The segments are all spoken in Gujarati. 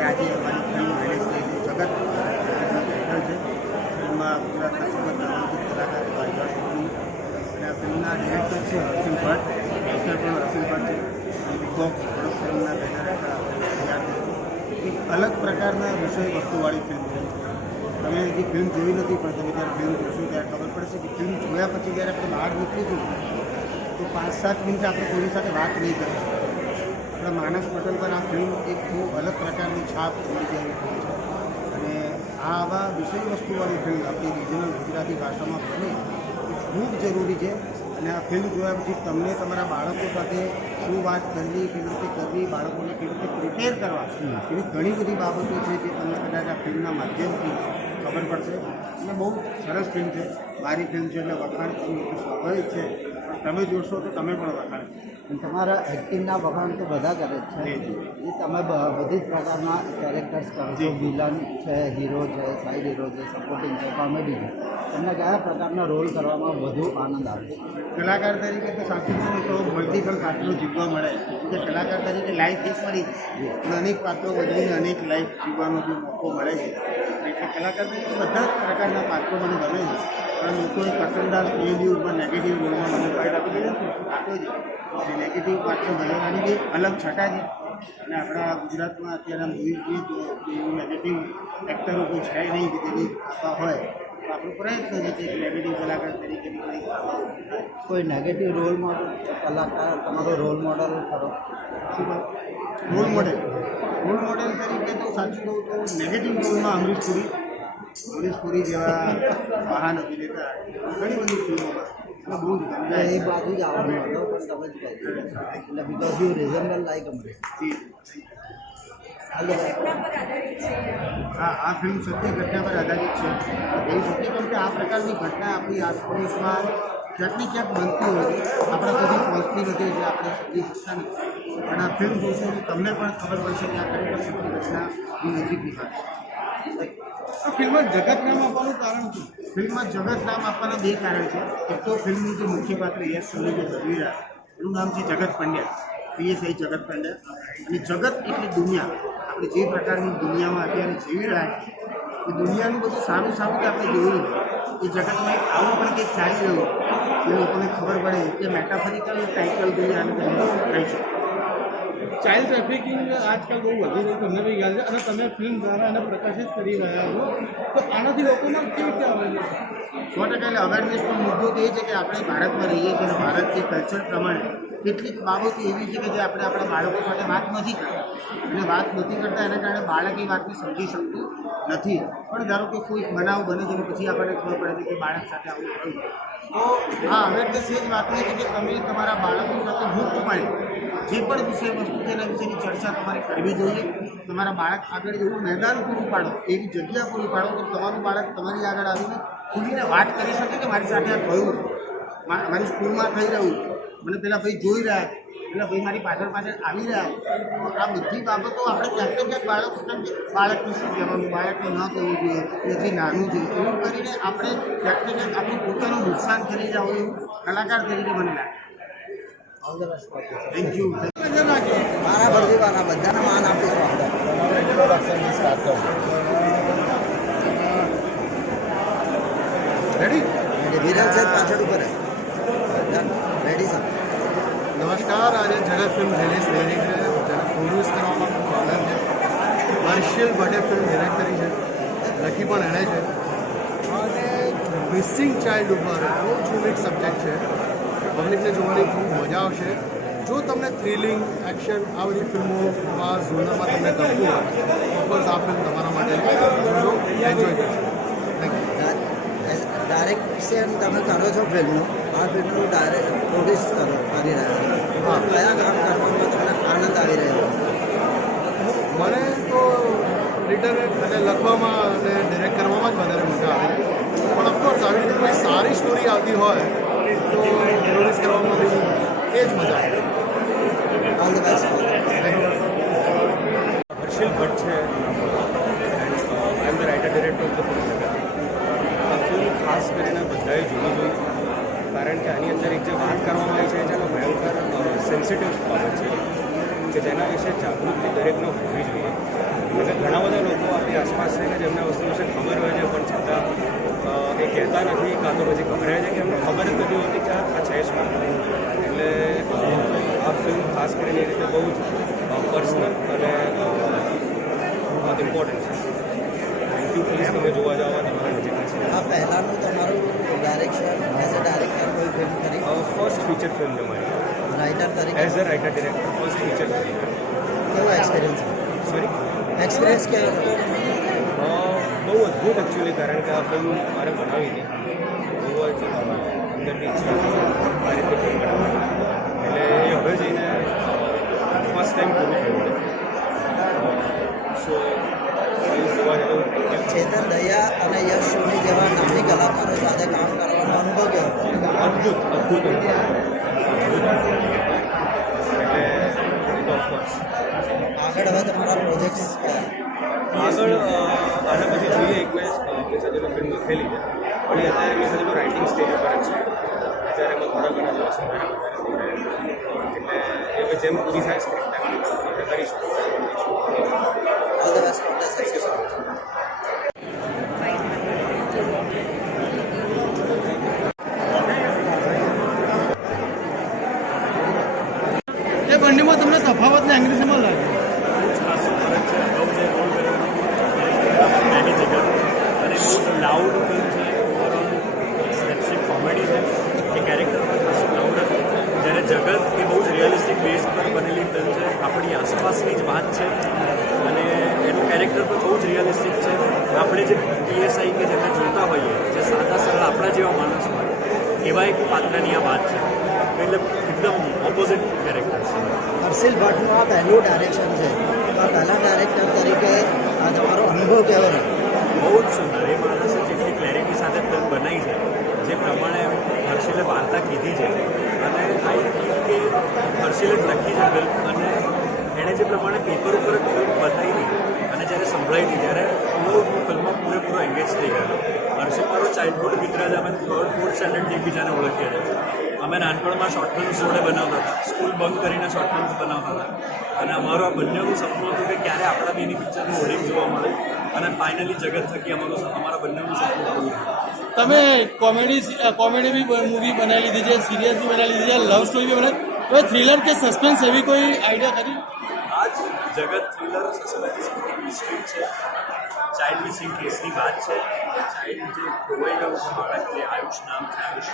કે આજે અમારી ફિલ્મ રિલીઝ થઈ છે. જગત ટાઇટલ છે. ફિલ્મમાં ગુજરાતના ખૂબ જ નામાંકિત કલાકાર ભાઈજાન અને આ ફિલ્મના ડિરેક્ટર છે રસિલ ભટ્ટ. એક્ટર પણ રસિલ ભટ્ટ છે. બિગ બોક્સ ફિલ્મના બેનર તૈયાર થઈ એક અલગ પ્રકારના વિષય વસ્તુવાળી ફિલ્મ છે. તમે હજી ફિલ્મ જોઈ નથી, પણ તમે જ્યારે ફિલ્મ જોશો ત્યારે ખબર પડશે કે ફિલ્મ જોયા પછી જ્યારે આપણે બહાર નીકળીશું તો 5-7 મિનિટ આપણે કોઈની સાથે વાત નહીં કરીશું. આપણા માનસ પટલ પર આ ફિલ્મ એક બહુ અલગ પ્રકારની છાપ છોડી જાય ફિલ્મ છે. અને આવા વિષય વસ્તુવાળી ફિલ્મ આપણી રિજનલ ગુજરાતી ભાષામાં બને એ ખૂબ જરૂરી છે. અને આ ફિલ્મ જોયા પછી તમને તમારા બાળકો સાથે શું વાત કરવી, કેવી રીતે કરવી, બાળકોને કેવી રીતે પ્રિપેર કરવા, એવી ઘણી બધી બાબતો છે જે તમને કદાચ આ ફિલ્મના માધ્યમથી ખબર પડશે. અને બહુ સરસ ફિલ્મ છે. મારી ફિલ્મ છે એટલે વખાણ સ્વાભાવિક છે, પણ તમે જોશો તો તમે પણ વખાણ. તમારા એક્ટિંગના વખાણ તો બધા કરે છે. એ તમે બધી જ પ્રકારના કેરેક્ટર્સ કરો છો. વિલન છે, હીરો છે, સાઇડ હીરો છે, સપોર્ટિંગ છે, કોમેડી છે. તમને કયા પ્રકારના રોલ કરવામાં વધુ આનંદ આવે છે? કલાકાર તરીકે તો સાચું કહું તો મલ્ટિપલ પાત્રો જીવવા મળે. કે કલાકાર તરીકે લાઈફ એક મળી અને અનેક પાત્રો બદલીને અનેક લાઈફ જીવવાનો જો મોકો મળે છે. એટલે કલાકાર તરીકે બધા જ પ્રકારના પાત્રો મને ગમે છે. પણ લોકોએ પસંદાર ન્યૂઝમાં નેગેટિવ રોલમાં મને ફાઇટ આપી દીધો આપો છે. એ નેગેટિવ પાત્રો ભજવવાની બી અલગ છટા છે. અને આપણા ગુજરાતમાં અત્યારે મૂવી જોઈએ તો એવું નેગેટિવ એક્ટરો કોઈ છે નહીં કે તેની આપવા હોય. આપણો પ્રયત્ન છે કે નેગેટિવ કલાકાર તરીકેની કંઈ કોઈ નેગેટિવ રોલ મોડલ કલાકાર તમારો રોલ મોડલ ખરો? રોલ મોડેલ તરીકે તો સાચું કહું તો નેગેટિવ રોલમાં અમરીશ પુરી જેવા મહાન અભિનેતા ઘણી બધી ફિલ્મોમાં બહુ જ ગમે. એ બાજુ જ આવવાનો હતો પણ તમે જ કહી એટલે બિકોઝ યુ રિઝેમ્બલ લાઈક અમરીશ. હા, આ ફિલ્મ સત્ય ઘટના પર આધારિત છે. કહી શકીએ કેમ કે આ પ્રકારની ઘટના આપણી આસપાસમાં ક્યાંકની ક્યાંક બનતી હોય છે. આપણા સુધી પહોંચતી નથી એટલે આપણે સમજી શકતા નથી. પણ આ ફિલ્મ જોશો તો તમને પણ ખબર પડશે કે આ ખરેખર સત્ય ઘટનાની નજીકની વાત છે. ફિલ્મમાં જગત નામ આપવાનું કારણ શું? ફિલ્મમાં જગત નામ આપવાના 2 કારણ છે. એક તો ફિલ્મનું જે મુખ્ય પાત્ર યશ સની જે ભજવી રહ્યા એનું નામ છે જગત પંડ્યા, PSI જગત પંડ્યા. અને જગત એટલી દુનિયા, આપણે જે પ્રકારની દુનિયામાં અત્યારે જીવી રહ્યા છીએ એ દુનિયાનું બધું સારું સારું જ આપણે જોયું એ જગતમાં એક આવું પણ કંઈક ચાલી રહ્યું એ લોકોને ખબર પડે કે મેટાફોરિકલ ટાઇટલ જોઈએ આને તમે કહી શકો. ચાઇલ્ડ ટ્રાફિકિંગ આજકાલ બહુ વધી રહ્યું તમને બી ખ્યાલ છે અને તમે ફિલ્મ દ્વારા એને પ્રકાશિત કરી રહ્યા છો, તો આનાથી લોકોમાં કેવી રીતે આવે છે? 100% એટલે અવેરનેસનો મુદ્દો તો એ છે કે આપણે ભારતમાં રહીએ છીએ અને ભારત જે કલ્ચર પ્રમાણે કેટલીક બાબતો એવી છે કે જે આપણે આપણા બાળકો સાથે વાત નથી કરતા અને વાત નથી કરતા એના કારણે બાળક એ વાતને સમજી શકતું નથી. પણ ધારો કે કોઈ બનાવ બને છે અને પછી આપણને ખબર પડે છે કે બાળક સાથે આવું થયું, તો આ અવેરનેસ એ જ વાતની છે કે તમે તમારા બાળકો સાથે મુક્તપણે જે પણ વિષય વસ્તુ છે એના વિશેની ચર્ચા તમારે કરવી જોઈએ. તમારા બાળક આગળ એવું મેદાન પૂરું પાડો, એવી જગ્યા પૂરી પાડો કે તમારું બાળક તમારી આગળ આવીને ખુલીને વાત કરી શકે કે મારી સાથે આ થયું, મારી સ્કૂલમાં થઈ રહ્યું, મને પેલા ભાઈ જોઈ રહ્યા, પેલા ભાઈ મારી પાછળ આવી રહ્યા. તો આ બધી બાબતો આપણે ક્યાંક ને ક્યાંક બાળકો કેમ કે બાળકને શું કહેવાનું, બાળકને ન કહેવું જોઈએ, એથી નાનું છે એવું કરીને આપણે ક્યાંક ને ક્યાંક આપણું પોતાનું નુકસાન કરી રહ્યા હોય એવું કલાકાર તરીકે મને લાગે. All the best. Thank you. મારા ભરતીવાળા બધાને માન આપીશું. રેડી? વિરલ છે પાછળ ઉપર રેડી સર. નમસ્કાર, આજે જગત ફિલ્મ રિલીઝ થઈ રહી છે, જેને પ્રોડ્યુસ કરવામાં ખૂબ આનંદ છે. માર્શિયલ ભટ્ટે ફિલ્મ ડિરેક્ટ કરી છે, લખી પણ એણે છે. અને મિસિંગ ચાઇલ્ડ ઉપર બહુ જ યુનિક સબ્જેક્ટ છે. પબ્લિકને જોવાની ખૂબ મજા આવશે. જો તમને થ્રિલિંગ, એક્શન આ બધી ફિલ્મો આ ઝોનરમાં તમને ગમતું હોય તો આ ફિલ્મ તમારા માટે એન્જોય કરશો. ડાયરેક્શન તમે કરો છો ફિલ્મનું, આ ફિલ્મનું પ્રોડ્યુસ કરી રહ્યા છો. કયા કામ કરવામાં તમને આનંદ આવી રહ્યો? મને તો લિટરેટ અને લખવામાં અને ડિરેક્ટ કરવામાં જ વધારે મજા આવે છે. પણ ઓફકોર્સ આવી રીતે કોઈ સારી સ્ટોરી આવતી હોય તો પ્રોડ્યુસ કરવામાં બી એ જ મજા આવે. All the best. Harshil Bhatt છે and I am the writer director of the film Jagat. આ ફિલ્મ ખાસ કરીને બધાએ જોવી જોઈએ, કારણ કે આની અંદર એક જે વાત કરવામાં આવી છે જેનો ભયંકર સેન્સિટિવ બાબત છે કે જેના વિશે જાગૃતિ દરેકને હોવી જોઈએ. અને એમને વસ્તુ વિશે ખબર હોય છે પણ છતાં એ કહેતા નથી, કાં તો પછી ગભરાય છે કે એમને ખબર જ નથી હોતી કે આ છે શું. એટલે આ ફિલ્મ ખાસ કરીને એ રીતે બહુ જ પર્સનલ અને ઇમ્પોર્ટન્ટ છે. Thank you. પ્લીઝ તમે જોવા જાઓ, તમારા નજીકના છે. આ પહેલાંનું તમારું ડાયરેક્શન એઝ અ ડાયરેક્ટર કોઈ ફિલ્મ કરી ફર્સ્ટ ફીચર ફિલ્મ છે મારી, રાઇટર તરીકે as a writer director first feature film. કેવો એક્સપિરિયન્સ સોરી, એક્સપિરિયન્સ કેવો હતો? બહુ અદ્ભુત એકચ્યુઅલી, કારણ કે આ ફિલ્મ મારે બનાવી હતી. બહુ જ અંદરની ઈચ્છા હતી આ રીતે ફિલ્મ બનાવવાની. એટલે એ હવે જઈને ફર્સ્ટ ટાઈમ પૂરું થયું છે. સો પ્લીઝ જોવા જવું. ચેતન દયા અને યશ સોની જેવા નામી કલાકારો સાથે કામ કરવાનો અનુભવ કેવો હતો? અદ્ભુત અદ્ભુત એટલે ઓફકોર્સ આગળ હવે તમારા પ્રોજેક્ટ્સ આગળ આના પછી જોઈએ. એક મેં સાથે ફિલ્મ લખેલી છે, પણ એ અત્યારે મેં સાથે રાઇટિંગ સ્ટેજ ઉપર જ છે. અત્યારે એમાં થોડા ઘણા દિવસ એટલે એ હવે જેમ પૂરી થાય સ્ક્રિપ્ટ આપણે કરીશું. All the best for the success. એ બંનેમાં તમને તફાવતને અંગ્રેજીમાં લાગે? ખાસો ફરક છે. બહુ જે રોલ એની જગ્યા અને બહુ લાઉડ ફિલ્મ છે. ઓવરઓલ સ્લેપસ્ટિક કોમેડી છે. એ કેરેક્ટર પણ ખાસો લાઉડ હતું. જ્યારે જગત એ બહુ જ રિયલિસ્ટિક બેઝ પર બનેલી ફિલ્મ છે. આપણી આસપાસની જ વાત છે અને એનું કેરેક્ટર પણ બહુ જ રિયલિસ્ટિક છે. આપણે જે પીએસઆઈ કે જેમને જોતા હોઈએ, જે સાદા સરળ આપણા જેવા માણસ હોય એવા એક પાત્રની આ વાત છે. એટલે એકદમ ઓપોઝિટ કેરેક્ટર છે. હર્ષિલ ભટ્ટનું આ પહેલું ડાયરેક્શન છે, તો આ પહેલા ડાયરેક્ટર તરીકે આ તમારો અનુભવ કેવો રહ્યો? બહુ જ સુંદર. એ માણસે જેટલી ક્લેરિટી સાથે ફિલ્મ બનાવી છે, જે પ્રમાણે હર્ષિલે વાર્તા કીધી છે અને આઈ ફીલ કે હર્ષિલે લખી છે ફિલ્મ અને એણે જે પ્રમાણે પેપર ઉપર જ ફિલ્મ બતાવી અને જ્યારે સંભળાવી હતી ત્યારે હું ફિલ્મમાં પૂરેપૂરો એન્ગેજ થઈ ગયો. હર્ષિલ મારો ચાઇલ્ડહુડ મિત્ર છે. અમે 4th સ્ટેન્ડર્ડથી એકબીજાને ઓળખીએ છીએ. અમે નાનપણમાં શોર્ટ ફિલ્મ્સ જોડે બનાવતા હતા. સ્કૂલ બંક કરીને શોર્ટ ફિલ્મ્સ બનાવતા હતા અને અમારું આ બંનેનું સપનું હતું કે ક્યારે આપણા બેની પિક્ચરનું હોર્ડિંગ જોવા મળે અને ફાઇનલી જગત થકી અમારા બંનેનું સપનું પૂરું થયું. તમે કોમેડી બી મૂવી બનાવી લીધી છે, સિરિયસ બી બનાવી લીધી છે, લવ સ્ટોરી બી બનાવી. હવે થ્રિલર કે સસ્પેન્સ એવી કોઈ આઈડિયા કરી? આ જ જગત થ્રિલર સસ્પેન્સ મિસ્ટ્રી છે. ચાઇલ્ડ મિસિંગ કેસની વાત છે. ચાઇલ્ડ જે ખોવાઈ ગયું છે, બાળક જે આયુષ નામ છે, આયુષ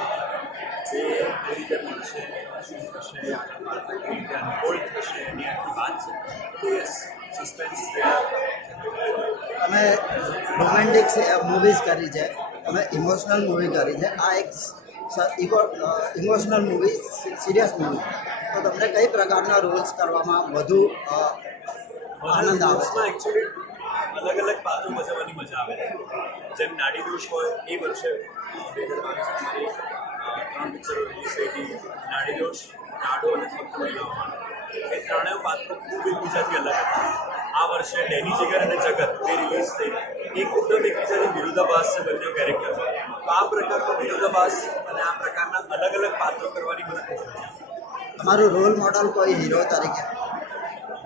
એ કઈ રીતે મળશે, શું થશે, આગળ બાળક કઈ રીતે અનફોલ્ડ થશે, એની આખી વાત છે. તો યસ, સસ્પેન્સ તમે રોમેન્ટિક મૂવીઝ કરી છે, તમે ઇમોશનલ મૂવી કરી છે, આ એક ઇમોશનલ મૂવી, સિરિયસ મૂવી, તો તમને કઈ પ્રકારના રોલ્સ કરવામાં વધુ આનંદ આવે છે? એકચ્યુઅલી અલગ અલગ પાત્રો ભજવવાની મજા આવે છે. જેમ નાડી દોષ હોય એ વર્ષે 2022 3 પિક્ચરો રિલીઝ થઈ હતી. નાડી દોષ, નાડો અને ફક્ત મહિલાઓમાં. એ ત્રણેય પાત્રો ખૂબ એકબીજાથી અલગ હતા. આ વર્ષે ડેની જીગર અને જગત એ રિલીઝ થઈ. એકદમ એકબીજાની વિરોધાભાસ છે બંને કેરેક્ટર. તો આ પ્રકારનો વિરોધાભાસ અને આ પ્રકારના અલગ અલગ પાત્રો કરવાની મને ખૂબ મજા આવે. તમારું રોલ મોડલ કોઈ હીરો તરીકે?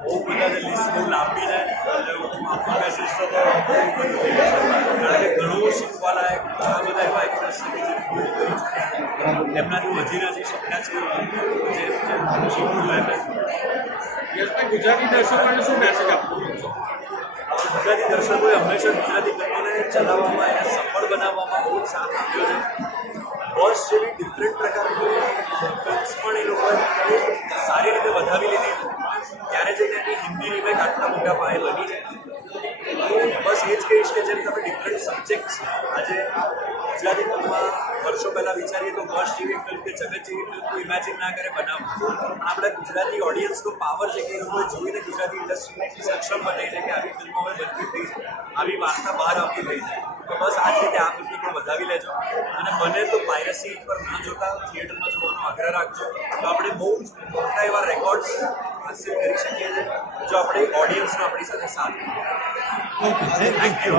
બહુ બધાને લિસ્ટ બહુ લાંબી છે એટલે હું આપવા બેસીશ તો કારણ કે ઘણું શીખવા લાયક ઘણા બધા એવા એક્ટર્સ છે કે જે પૂરી કરી ચૂક્યા. એમનાથી વધી નથી શક્યા છે જે શીખવું લાગે. ગુજરાતી દર્શકોને શું મેસેજ આપવું? ગુજરાતી દર્શકોએ હંમેશા ગુજરાતી ફિલ્મોને ચલાવવામાં એને સફળ બનાવવામાં બહુ જ સાથ આપ્યો છે. બોસ જેવી ડિફરન્ટ પ્રકારની ફિલ્મ્સ પણ એ લોકોએ સારી રીતે વધાવી લીધી છે. ત્યારે જઈને એની હિન્દી રિમેક આટલા મોટા પાયે બની છે. બસ એ જ કહીશ કે જેમ તમે ડિફરન્ટ સબ્જેક્ટ્સ આજે ગુજરાતી ફિલ્મમાં વર્ષો પહેલાં વિચારીએ તો બોસ જેવી ફિલ્મ કે જગત જેવી ફિલ્મ કોઈ ઇમેજિન ના કરે બનાવવું. પણ આપણે ગુજરાતી ઓડિયન્સનો પાવર છે કે એ લોકોએ જોઈને ગુજરાતી ઇન્ડસ્ટ્રીને સક્ષમ બનાવી છે કે આવી ફિલ્મો હવે બનતી થઈ છે, આવી વાર્તા બહાર આવતી થઈ છે. તો બસ આ જ રીતે આ ફિલ્મને પણ વધાવી લેજો અને બને તો પાયરસી પર ના જોતા થિયેટરમાં જોવાનો આગ્રહ રાખજો. તો આપણે બહુ જ મોટા એવા રેકોર્ડ્સ હાંસિલ કરી શકીએ છીએ જો આપણે ઓડિયન્સનો આપણી સાથે સાથ. Okay, thank you.